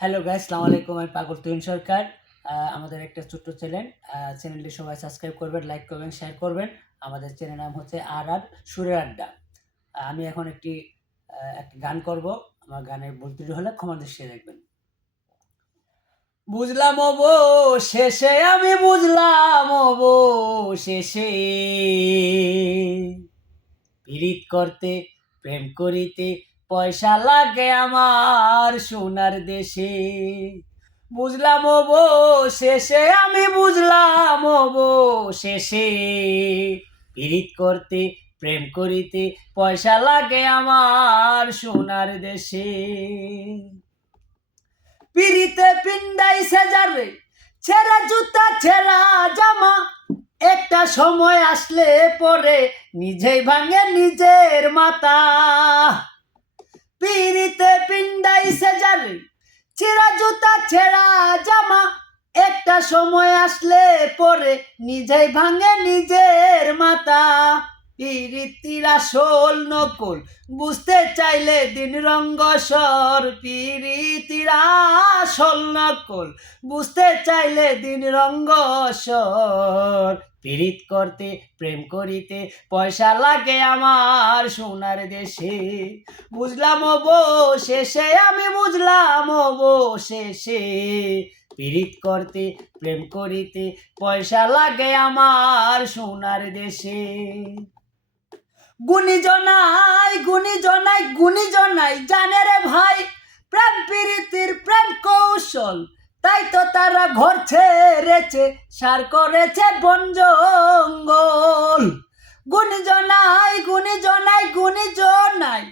Hello guys, আসসালামু আলাইকুম। আমি পাগল তুহিন সরকার। আমাদের একটা ছোট্ট চ্যানেল, চ্যানেলটি সবাই সাবস্ক্রাইব করবেন, লাইক করবেন, শেয়ার করবেন। আমাদের চ্যানেলের নাম হচ্ছে আর সুরের আড্ডা। আমি এখন একটি গান করব। আমার গানের ভুল ত্রুটি হলে ক্ষমা দৃষ্টিতে দেখবেন। বুঝলাম শেষে আমি বুঝলাম শেষে পীড়িত করতে প্রেম করিতে পয়সা লাগে আমার সোনার দেশে। বুঝলাম শেষে আমি বুঝলাম শেষে পীড়িত করতে প্রেম করিতে পয়সা লাগে আমার সোনার দেশে। পিড়িতে পিন্দাইছে যারে ছেঁড়া জুতা ছেঁড়া জামা, একটা সময় আসলে পরে নিজেই ভাঙে নিজের মাথা। পিড়িতে পিন্দাইছে যারে ছেঁড়া জুতা ছেঁড়া জামা, একটা সময় আসলে পরে নিজেই ভাঙে নিজের মাথা। পিরিতির আসল নকল বুঝতে চাইলে দিন রঙ্গসর, পিরিতির আসল নকল বুঝতে চাইলে দিন রঙ্গসর। পীড়িত করতে প্রেম করিতে পয়সা লাগে আমার সোনার দেশে। বুঝলাম শেষে আমি বুঝলাম শেষে পীড়িত করতে প্রেম করিতে পয়সা লাগে আমার সোনার দেশে। গুণীজনাই গুণীজনাই গুণীজনাই জানে রে ভাই প্রেম প্রীতির প্রেম কৌশল, তাই তো তারা ঘর ছেড়েছে সার করেছে বন জঙ্গল। গুণীজনাই গুণীজনাই গুণীজনাই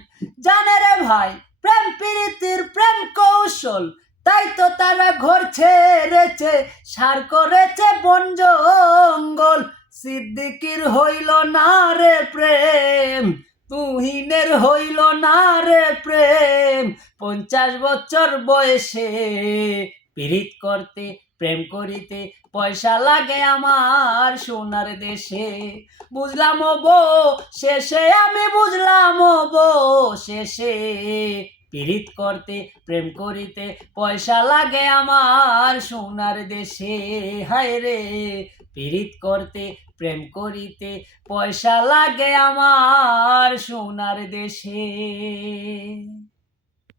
জানে রে ভাই প্রেম প্রীতির প্রেম কৌশল, তাই তো তারা ঘর ছেড়েছে সার করেছে বন জঙ্গল। সিদ্দিকির হইল না রে প্রেম, তুহিনের হইল না রে প্রেম, 50 বছর বয়সে পীড়িত করতে প্রেম করিতে পয়সা লাগে আমার সোনার দেশে। বুঝলাম শেষে আমি বুঝলাম শেষে পীড়িত করতে প্রেম করিতে পয়সা লাগে আমার সোনার দেশে। হায় রে পীড়িত করতে প্রেম করিতে পয়সা লাগে আমার সোনার দেশে।